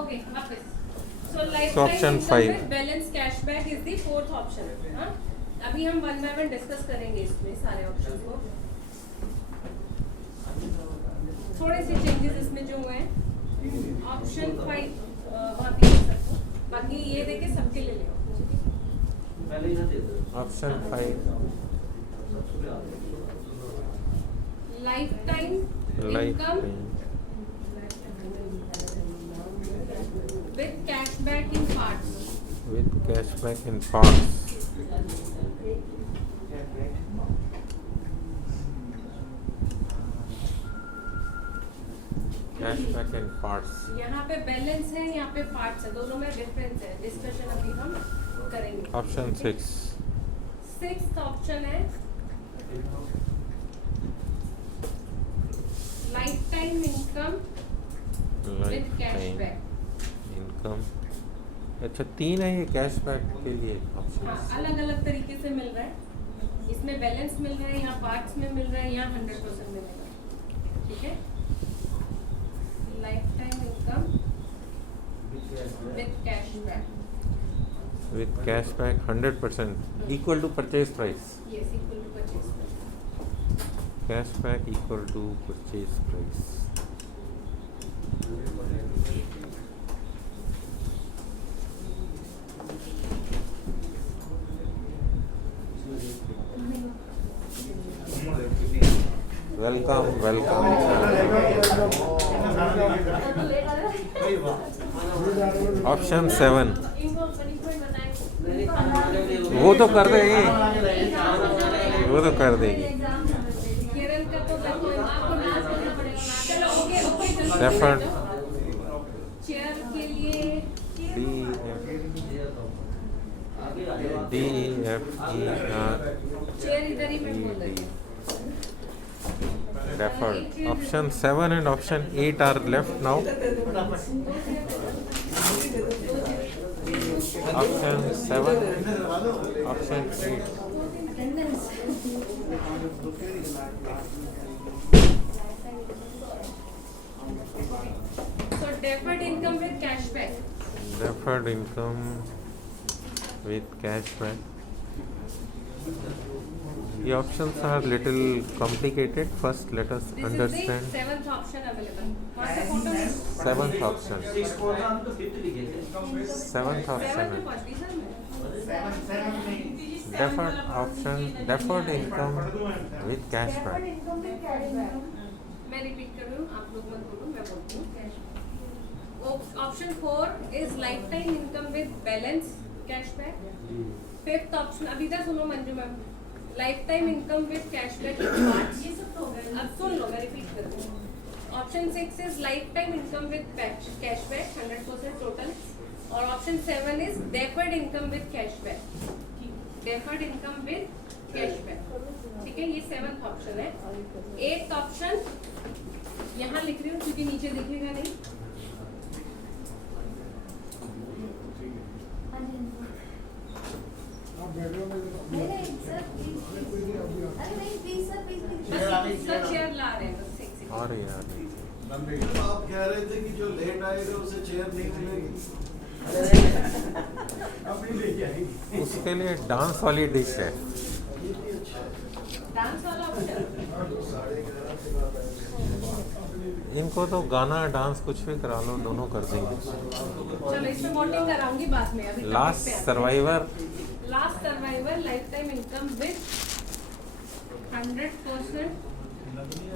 Okay, वापस. So So option lifetime 5. income with balance cashback is the fourth option. हाँ? अभी हम one by one discuss करेंगे इसमें सारे ऑप्शंस को. थोड़े से चेंजेस इसमें जो हुए हैं. ऑप्शन 5 वहाँ पे देख सकते हो. बाकी ये देके सबके ले लें. Option 5 Lifetime income with cashback in parts. with cashback in parts. Cashback in parts. यहाँ पे बैलेंस है, यहाँ पे पार्ट्स है, दोनों में डिफरेंस है. डिस्कशन अभी हम करेंगे. Option 6. सिक्स्थ ऑप्शन है life time income with Lifetime cashback. income. अच्छा 3 है ये कैशबैक के लिए हाँ, ऑप्शन. अलग अलग तरीके से मिल रहा है. इसमें बैलेंस मिल रहा है, यहाँ पार्ट्स में मिल रहा है, यहाँ 100% मिलेगा. ठीक है. Life time income with cashback. With cashback 100% equal to purchase price. Yes, equal to purchase price. Cashback equal to purchase price. Welcome. Option 7. इनको punishment बताएं. वो तो कर देगी. वो तो कर देगी. केरल का तो आपको नाच करना पड़ेगा. चलो ओके चलो. Deferred. चेयर के लिए D F E R chair इधर ही मैं बोल रही हूँ. Deferred. Option 7 and option 8 are left now. Option 7, option 8. So deferred income with cashback. Deferred income with cashback. The options are little complicated. First, let us This understand is the seventh option available. कौन सा photo है? seventh option. Seventh option. Seventh first, sir में. Deferred option. Deferred income with cashback. मैं repeat कर रही हूँ, आप लोग मत बोलो, मैं बोलती हूँ. Option 4 is life time income with balance cashback. Fifth option अभी तक सुनो Manju ma'am. Life time income with cashback. ये सब तो हो गया. अब सुन लो, मैं रिपीट कर रही हूँ. Option 6 is life time income with cashback 100% total. और option 7 is deferred income with cashback. Deferred income with cashback. ठीक है, ये 7th ऑप्शन है. 8th ऑप्शन यहाँ लिख रही हूँ क्योंकि नीचे दिखेगा नहीं. चेयर ला रहे हैं बस एक सेकंड. और यार आप कह रहे थे कि जो लेट आएगा उसे चेयर नहीं मिलेगी. उसके लिए डांस वाली डिश है. डांस वाला ऑप्शन. इनको तो गाना डांस कुछ भी करा लो, दोनों कर देंगे. चलो इसमें वोटिंग कराऊंगी बाद में. अभी last survivor. Last survivor life time income with 100%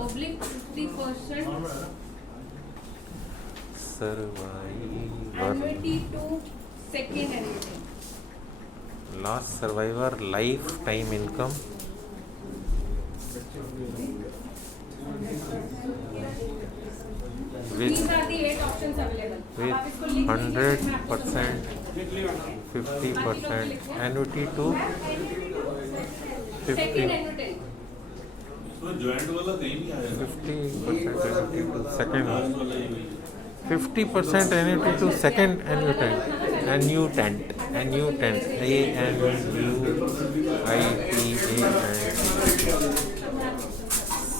oblique 50% survivor. annuity to second annuity. Last survivor life time income These with are the 8 options available. अब आप इसको लिख with लीजिए, मैं आपको 100%, 50% annuity to second 50. annuity. तो जॉइंट वाला कहीं नहीं आया. 50% annuity to second. 50% annuity to second annuitant. Annuitant. Annuitant. ANUITANT.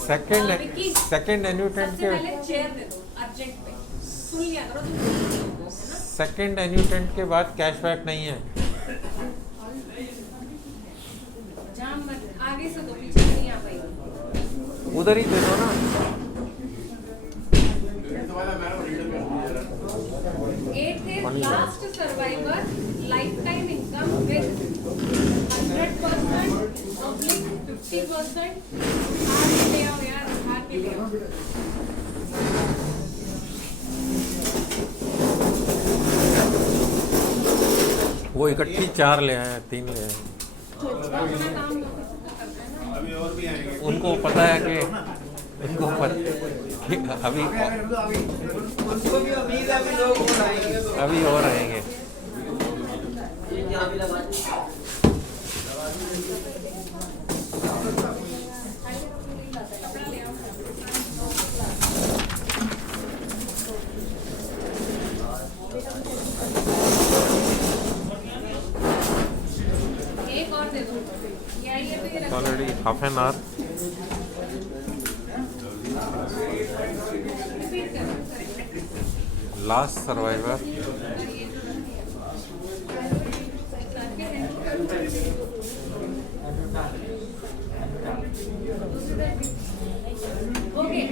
Second annuitant सबसे के पहले चेयर दे दो. सब्जेक्ट पे सुन लिया करो तुम, है ना? सेकंड एन्यूटेंट के बाद कैशबैक नहीं है। जहाँ मत आगे से तो पीछे नहीं आ पाएगी। उधर ही दे दो ना। Eighth is last survivor lifetime income with 100% oblique 50%. हार के ले आओ यार, हार के ले आओ। वो इकट्ठी 4 ले आए, 3 ले आए। अपना काम करता है ना। अभी और भी आएंगे। उनको पता है कि उनको अभी उनको भी उम्मीद है अभी लोग और आएंगे। अभी और आएंगे। यहाँ भी लगा कपड़ा ले आओ। एक और दे दो। ये आइए तो ये रखो। Already half an hour. Repeat करो। लास्ट सर्वाइवर ओके,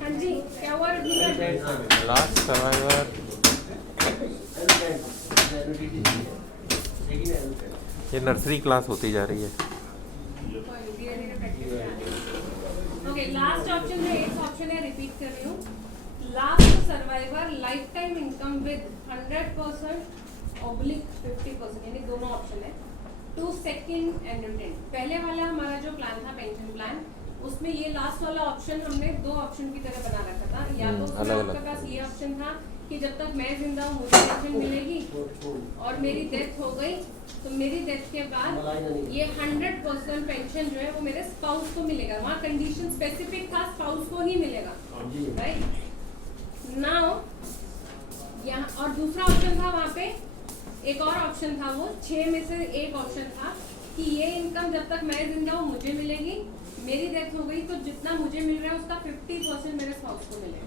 हाँ जी, क्या हुआ रजनीकांत? लास्ट सर्वाइवर ये नर्सरी क्लास होती जा रही है। ओके, लास्ट ऑप्शन है, एक ऑप्शन है, रिपीट कर रही हूँ। Last survivor life time income with 100% oblique 50%, यानी दोनों ऑप्शन है। टू सेकंड एन्यूटेंट, पहले वाला हमारा जो प्लान था पेंशन प्लान, उसमें ये लास्ट वाला ऑप्शन हमने 2 ऑप्शन की तरह बना रखा था। या तो उसमें अलग-अलग। आपके पास ये ऑप्शन था कि जब तक मैं जिंदा हूँ मुझे पेंशन मिलेगी, और मेरी डेथ हो गई तो मेरी डेथ के बाद ये 100% पेंशन जो है वो मेरे स्पाउस को मिलेगा। वहाँ कंडीशन स्पेसिफिक था, स्पाउस को ही मिलेगा, राइट? नाउ यहाँ और दूसरा ऑप्शन था, वहाँ पे एक और ऑप्शन था, वो 6 में से एक ऑप्शन था कि ये इनकम जब तक मैं जिंदा हूँ मुझे मिलेगी, मेरी डेथ हो गई तो जितना मुझे मिल रहा है उसका 50% मेरे स्पाउस को मिलेगा।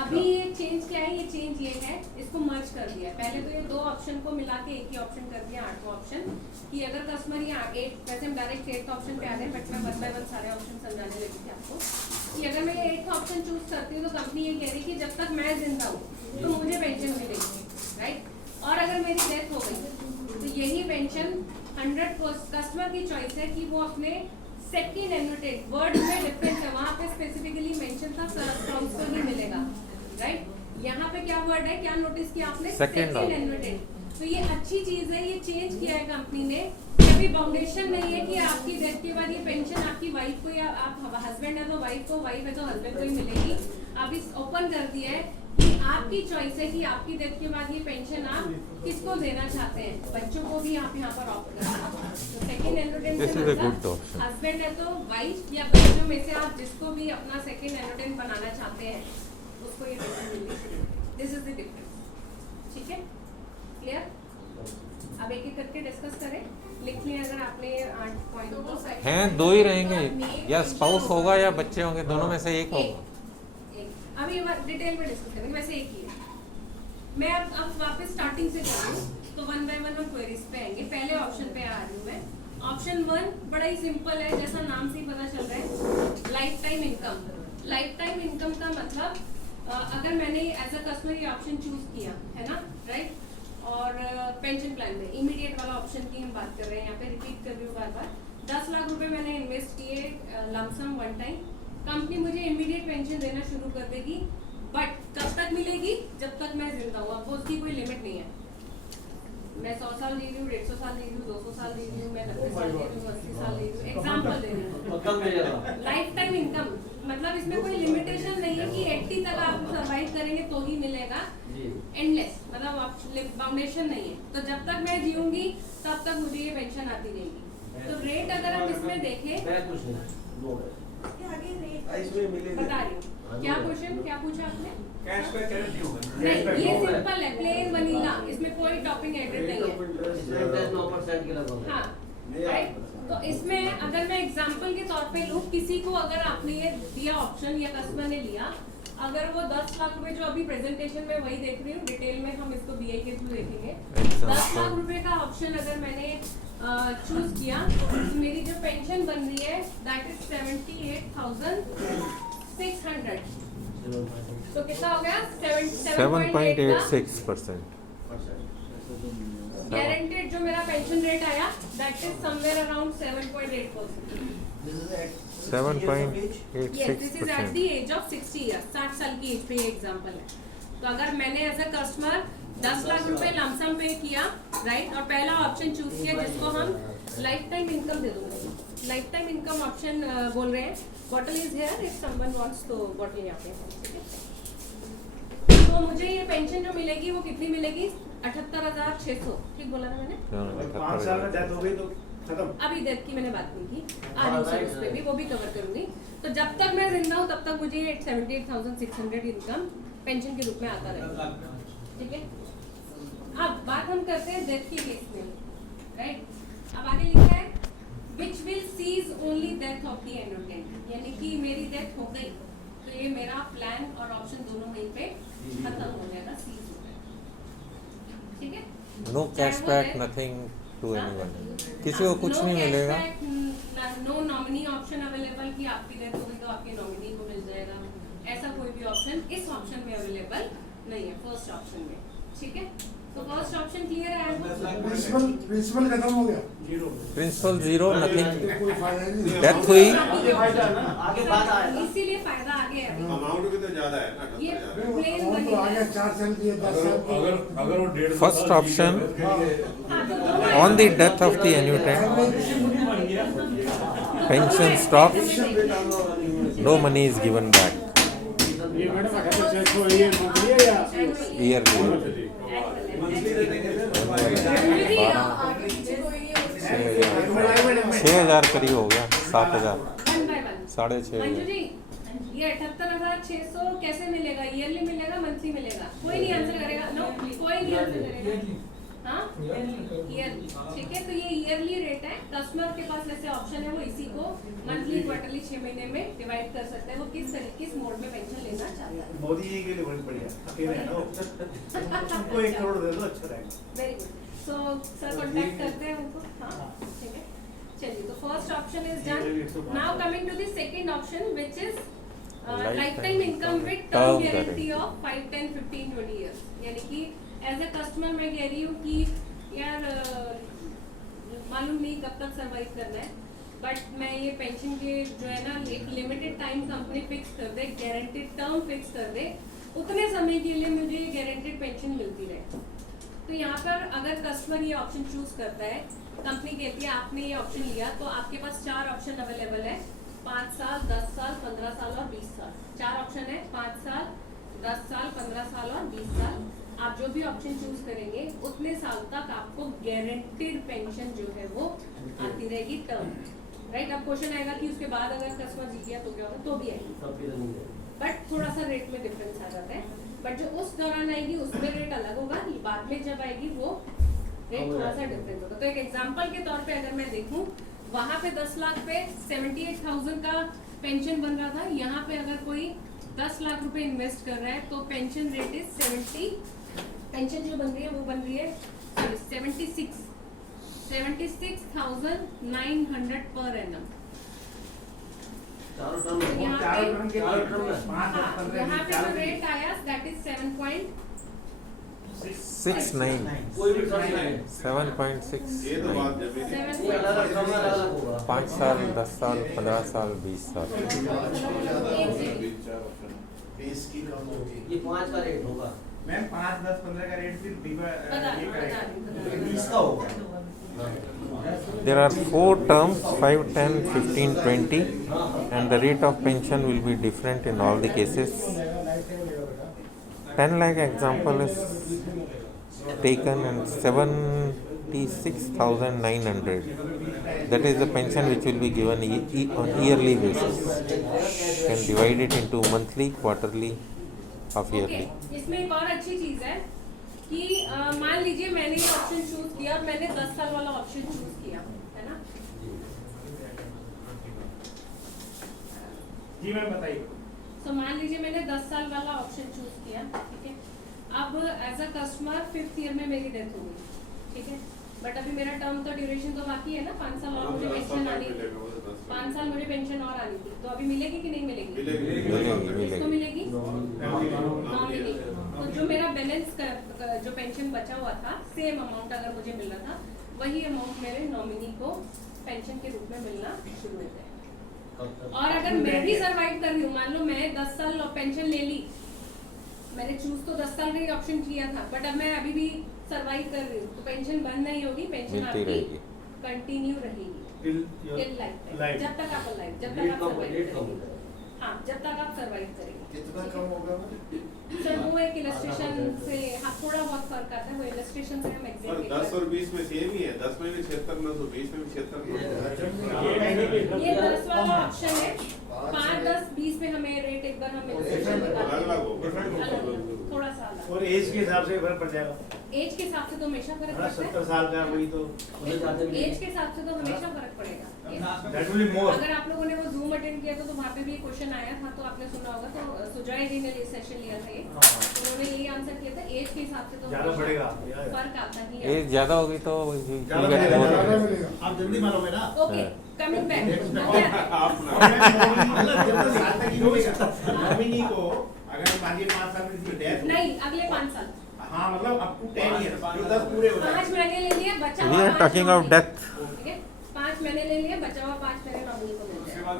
अभी ये चेंज क्या है? ये चेंज ये है, इसको मर्ज कर दिया है। पहले तो ये 2 ऑप्शन को मिला के एक ही ऑप्शन कर दिया, 8वां ऑप्शन, कि अगर कस्टमर यहाँ 8, वैसे हम डायरेक्ट 8th ऑप्शन पे आ रहे हैं, बट मैं 1 by 1 सारे ऑप्शन समझाने लगी थी आपको कि अगर मैं 8th ऑप्शन चूज करती हूँ तो कंपनी ये कह रही है कि जब तक मैं जिंदा हूँ तो मुझे पेंशन मिलेगी, राइट? और अगर मेरी डेथ हो गई तो यही पेंशन 100% कस्टमर की चॉइस है कि वो अपने सेकंड एन्यूटेंट, वर्ड में डिफरेंस है, वहाँ पे स्पेसिफिकली मेंशन था स्पाउस को ही मिलेगा, राइट? यहाँ पे क्या वर्ड है, क्या नोटिस किया आपने? Second एन्यूटेंट। तो ये अच्छी चीज है, ये चेंज किया है कंपनी ने। अभी बाउंडेशन नहीं है कि आपकी डेथ के बाद ये पेंशन आपकी वाइफ को, या आप हस्बैंड है तो वाइफ को, वाइफ है तो हस्बैंड को ही मिलेगी। अब इस ओपन कर दिया है कि आपकी चॉइस है कि आपकी डेथ के बाद ये पेंशन आप किसको देना चाहते हैं। बच्चों को भी आप यहाँ पर ऑप्ट कर सकते हैं। तो सेकंड एन्यूटेंट This से is a मतलब good option. हस्बैंड है तो वाइफ या बच्चों में से आप जिसको भी अपना सेकंड एन्यूटेंट बनाना चाहते हैं उसको ये पेंशन मिलेगी। दिस इज द डिफरेंस, ठीक है? क्लियर? अब एक एक करके डिस्कस करें। लिख लें अगर आपने 8 पॉइंट हैं, 2 ही रहेंगे, या स्पाउस होगा या बच्चे होंगे, दोनों में से एक होगा। अभी डिटेल में डिस्कस करेंगे, वैसे एक ही है। मैं अब वापस स्टार्टिंग से कर रही हूँ, तो 1 by 1 हम क्वेरीज पे आएंगे। पहले ऑप्शन पे आ रही हूँ मैं। ऑप्शन 1 बड़ा ही सिंपल है, जैसा नाम से ही पता चल रहा है, life time income. Life time income का मतलब अगर मैंने एज अ कस्टमर ये ऑप्शन चूज किया है ना, राइट? और पेंशन प्लान में इमीडिएट वाला ऑप्शन की हम बात कर रहे हैं, यहाँ पे रिपीट कर रही हूँ बार बार। 10 लाख रुपए मैंने इन्वेस्ट किए लमसम वन टाइम, कंपनी मुझे इमीडिएट पेंशन देना शुरू कर देगी, बट कब तक मिलेगी? जब तक मैं जिंदा हूँ। अब उसकी कोई लिमिट नहीं है, मैं 100 साल जी रही हूँ, 150 साल जी रही हूँ, 200 साल जी रही हूँ, मैं 90 साल जी रही हूँ, 80 साल जी रही हूँ, एग्जाम्पल दे रही हूँ। लाइफ टाइम इनकम मतलब इसमें कोई लिमिटेशन नहीं है कि 80 तक आप सर्वाइव करेंगे तो ही मिलेगा, एंडलेस, मतलब आप बाउंडेशन नहीं है। तो जब तक मैं जीऊंगी तब तक मुझे ये पेंशन आती रहेगी। तो रेट अगर हम इसमें देखें, बता रही हूँ क्या क्वेश्चन, क्या पूछा आपने? नहीं, ये सिंपल है, प्लेन वनीला, इसमें कोई टॉपिंग एडेड नहीं है। हाँ, राइट? तो इसमें अगर मैं एग्जांपल के तौर पे लूँ, किसी को अगर आपने ये दिया ऑप्शन या कस्टमर ने लिया अगर वो 10 लाख रुपए जो अभी प्रेजेंटेशन में वही देख रही हूँ, डिटेल में हम इसको बीआई के थ्रू देखेंगे। 10 लाख रुपए का ऑप्शन अगर मैंने चूज किया तो मेरी जो पेंशन बन रही है दैट इज 78,600। तो कितना हो गया? 7.86%. गारंटेड जो मेरा पेंशन रेट आया that is somewhere around 7.8%। Yes, this is at the age of 60 years, 60 साल की एज पे ये एग्जांपल है। तो अगर मैंने एज अ कस्टमर 10 लाख रुपए लमसम पे किया, राइट, और पहला ऑप्शन चूज किया जिसको हम लाइफ टाइम इनकम दे दूंगा। लाइफ टाइम इनकम ऑप्शन बोल रहे हैं। Bottle is here, if someone wants तो बॉटल यहाँ पे है, ठीक है। तो मुझे ये पेंशन जो मिलेगी वो कितनी मिलेगी? 78,600, ठीक बोला ना मैंने? 5 साल में डेथ हो गई तो खत्म। अभी डेथ की मैंने बात नहीं की, आ रही हूँ उस पे भी, वो भी कवर करूंगी। तो जब तक मैं जिंदा हूँ तब तक मुझे 78,600 इनकम पेंशन के रूप में आता रहेगा, ठीक है। अब बात हम करते हैं डेथ की केस में, राइट। अब आगे लिखा है which will cease only death of the annuitant, यानी कि मेरी डेथ हो गई तो ये मेरा प्लान और ऑप्शन दोनों वहीं पे खत्म हो जाएगा, सीज हो जाएगा, ठीक है। No cashback, nothing to anyone. किसी को कुछ नहीं मिलेगा। नो नॉमिनी ऑप्शन अवेलेबल कि आपकी डेथ होगी तो आपके नॉमिनी को मिल जाएगा, ऐसा कोई भी ऑप्शन इस ऑप्शन में अवेलेबल नहीं है, फर्स्ट ऑप्शन में, ठीक है। तो फर्स्ट ऑप्शन क्लियर है? प्रिंसिपल खत्म हो गया, प्रिंसिपल जीरो, नथिंग। कोई फायदा नहीं। डेथ हुई आगे बात आएगा। इसीलिए फायदा आगे है। अमाउंट भी तो ज्यादा है ना, ये वो प्लेन तो बनी आगे है। 4 साल की है, 10 साल की है। अगर वो 1.5 First option, हाँ, तो दोनों on the death of the annuitant, pension stops, no money is given back ये मैडम 78,600 ये मंथली है या yearly. आगे पीछे कोई नहीं होता। 6,000 करीब हो गया, 7,000, One by one। 6,500. Manju ji, ये 78,600 कैसे मिलेगा? ईयरली मिलेगा, मंथली मिलेगा? कोई नहीं आंसर करेगा, नो, कोई नहीं आंसर करेगा। हाँ, ईयरली, ठीक है। तो ये ईयरली रेट है। कस्टमर के पास वैसे ऑप्शन है, वो इसी को मंथली, क्वार्टरली, 6 महीने में डिवाइड कर सकता है, वो किस मोड में पेंशन लेना चाहता है। मोदी जी के लिए बहुत बढ़िया, अकेले हैं ना वो। उनको 1 करोड़ दे दो, अच्छा रहेगा। Very good. So sir contact करते हैं उनको, हाँ, ठीक है। चलिए, तो first option is done. Now coming to the second option which is life time income with term guarantee of 5, 10, 15, 20 years. यानी कि एज ए कस्टमर मैं कह रही हूँ कि यार मालूम नहीं कब तक सर्वाइव करना है, बट मैं ये पेंशन के जो है ना एक लिमिटेड टाइम कंपनी फिक्स कर दे, गारंटेड टर्म फिक्स कर दे, उतने समय के लिए मुझे गारंटेड पेंशन मिलती रहे। तो यहाँ पर अगर कस्टमर ये ऑप्शन चूज करता है, कंपनी कहती है आपने ये ऑप्शन लिया तो आपके पास 4 ऑप्शन अवेलेबल है, 5 साल, 10 साल, 15 साल और 20 साल। 4 ऑप्शन है, 5 साल, 10 साल, 15 साल और 20 साल। आप जो भी ऑप्शन चूज करेंगे उतने साल तक आपको गारंटेड पेंशन जो है वो आती रहेगी, टर्म, राइट। अब क्वेश्चन आएगा कि उसके बाद अगर कस्टमर जीत गया तो क्या होगा? तो भी आएगी, बट थोड़ा सा रेट में डिफरेंस आ जाता है। बट जो उस दौरान आएगी उसमें रेट अलग होगा, बाद में जब आएगी वो रेट थोड़ा सा डिफरेंस होगा। तो एक एग्जांपल के तौर पे अगर मैं देखूं, वहां पे 10 लाख पे 78,000 का पेंशन बन रहा था, यहाँ पे अगर कोई 10 लाख रुपए इन्वेस्ट कर रहा है तो पेंशन रेट इज 70, पेंशन जो बन रही है वो बन रही है 76,900 पर एनम। चारों टर्म में यहाँ चारों टर्म के चारों टर्म में। पाँच, दस, हाँ, 15 यहाँ पे चारों जो में। रेट आया दैट इज 69, कोई भी टर्म नहीं। 7.6, ये तो बात जब ये अलग टर्म अलग होगा। 5 साल, 10 साल, 15 साल, 20 साल। 20 की कम होगी। ये 5 का रेट होगा। मैम 5, 10, 15 का रेट फिर बीमा बता ये करेगा। ये 20 का होगा। There are 4 terms, 5, 10, 15, 20, and the rate of pension will be different in all the cases. 10 lakh example is taken and 76,900. That is the pension which will be given on yearly basis. You can divide it into monthly, quarterly, half yearly. Okay, इसमें एक और अच्छी चीज है कि मान लीजिए मैंने ये ऑप्शन चूज किया, मैंने 10 साल वाला ऑप्शन चूज किया, है ना। जी मैम बताइए। सो मान लीजिए मैंने 10 साल वाला ऑप्शन चूज किया, ठीक है। अब as a customer 5th year में मेरी डेथ हो गई, ठीक है। बट अभी मेरा टर्म तो ड्यूरेशन तो बाकी है ना, 5 साल और मुझे पेंशन आनी थी, 5 साल मुझे पेंशन और आनी थी, तो अभी मिलेगी कि नहीं मिलेगी? किसको मिलेगी? नॉमिनी। तो जो मेरा बैलेंस जो पेंशन बचा हुआ था, सेम अमाउंट अगर मुझे मिल रहा था, वही अमाउंट मेरे नॉमिनी को पेंशन के रूप में मिलना शुरू हो गया। और अगर मैं भी सर्वाइव कर रही हूँ, मान लो मैं 10 साल पेंशन ले ली, मैंने चूज तो 10 साल का ही ऑप्शन किया था, बट अब मैं अभी भी सर्वाइव कर रही हूँ, तो पेंशन बंद नहीं होगी, पेंशन आपकी कंटिन्यू रहेगी टिल लाइफ, जब तक आप लाइफ, जब तक आप सर्वाइव करेंगे। हाँ, जब तक आप सर्वाइव करेंगे। कितना कम होगा? सर वो एक इलस्ट्रेशन से, हाँ थोड़ा बहुत फर्क आता है, वो इलस्ट्रेशन से हम और एग्जैक्ट 10 और 20 में सेम ही है, 10 में भी 76 900, 20 में भी 76 ये 10 वाला ऑप्शन है, 5, 10, 20 में हमें रेट एक बार हम illustration निकाल अलग देंगे। होगा। अलग, थोड़ा सा अलग। और एज के हिसाब से फर्क पड़ जाएगा। एज के हिसाब से तो हमेशा फर्क पड़ता 70 साल का वही तो है, एज के हिसाब से तो हमेशा फर्क पड़ेगा। That will be more. अगर आप लोगों ने वो जूम अटेंड किया तो वहाँ पे भी क्वेश्चन आया था, तो आपने सुना होगा, तो सुजॉय जी ने ये सेशन लिया था, ये तो उन्होंने यही आंसर किया था, एज के हिसाब से तो ज्यादा हमेशा बढ़ेगा। फर्क आता ही है। एज ज्यादा होगी तो ज्यादा मिलेगा। आप जल्दी मारोगे ना? Okay, coming back. नॉमिनी को अगर मान लीजिए 5 साल में किसी की डेथ नहीं, अगले 5 साल, हाँ मतलब अप टू 10 ईयर जो 10 पूरे हो 5 जाए। महीने ले लिए, बचा वी हुआ are 5 talking of nominee. Death. ठीक है, 5 महीने ले लिए, बचा हुआ 5 महीने नॉमिनी को मिल जाएगा।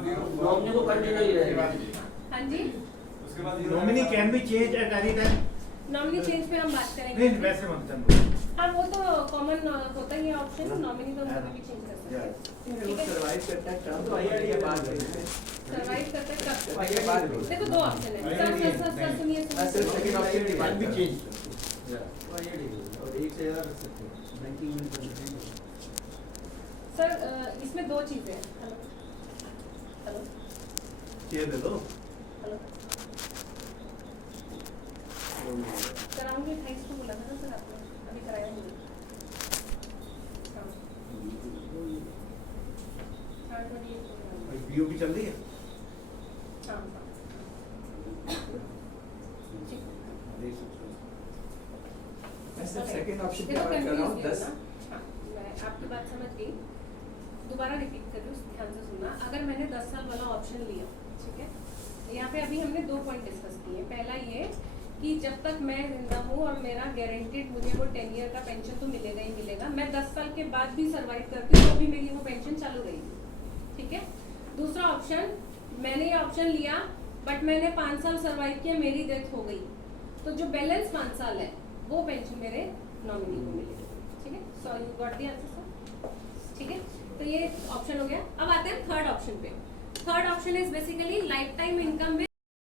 नॉमिनी को कंटिन्यू ही रहेगा। हाँ जी, nominee can be change at any time. Nominee change पे हम बात करेंगे। नहीं वैसे मत चंदू। हाँ, वो तो कॉमन होता ही है ऑप्शन, नॉमिनी तो हम कभी भी चेंज कर सकते हैं। ठीक है, सर्वाइव करता है टर्म तो आईआईटी के बाद सर्वाइव करते हैं कब? आईआईटी बाद देखो 2 ऑप्शन है। सर सुनिए सिर्फ सेकंड ऑप्शन के बाद भी सुनिए। चेंज और एक से ज्यादा रख सकते हैं बैंकिंग में कर सकते हैं। सर इसमें 2 चीजें हैं। हेलो हेलो ये दे दो। हेलो कराऊंगी 28 को बोला था ना सर आपने, अभी कराया नहीं। हाँ हाँ, 28 को कराऊंगी। बीओपी चल रही है। हाँ हाँ, ठीक। देख सकते हैं। मैं सिर्फ सेकंड ऑप्शन की देखो बात कर रहा हूँ। confuse 10 नहीं होना। हाँ, मैं आपकी बात समझ गई, दोबारा रिपीट कर रही हूँ, ध्यान से सुनना। अगर मैंने 10 साल वाला ऑप्शन लिया, ठीक है, यहाँ पे अभी हमने 2 पॉइंट डिस्कस किए। पहला ये कि जब तक मैं जिंदा हूँ और मेरा गारंटेड मुझे वो 10 ईयर का पेंशन तो मिलेगा ही मिलेगा, मैं 10 साल के बाद भी सर्वाइव करती हूँ तो भी मेरी वो पेंशन चालू रहेगी। ठीक है। दूसरा ऑप्शन, मैंने ये ऑप्शन लिया बट मैंने 5 साल सर्वाइव किया, मेरी डेथ हो गई, तो जो बैलेंस 5 साल है वो पेंशन मेरे नॉमिनी को मिलेगी। ठीक है, so you got the answer sir. ठीक है, तो ये ऑप्शन हो गया। अब आते हैं थर्ड ऑप्शन पे। Third option is basically life time income with